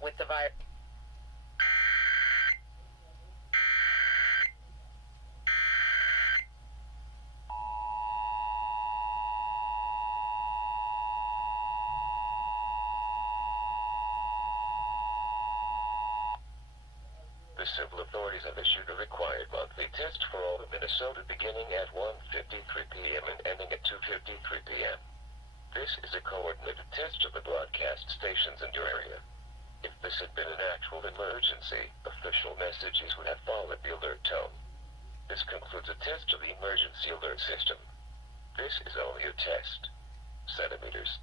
with the virus. The civil authorities have issued a required monthly test for all of Minnesota beginning at 1:53 p.m. and ending at 2:53 p.m. This is a coordinated test of the broadcast stations in your area. If this had been an actual emergency, official messages would have followed the alert tone. This concludes a test of the emergency alert system. This is only a test. Centimeters.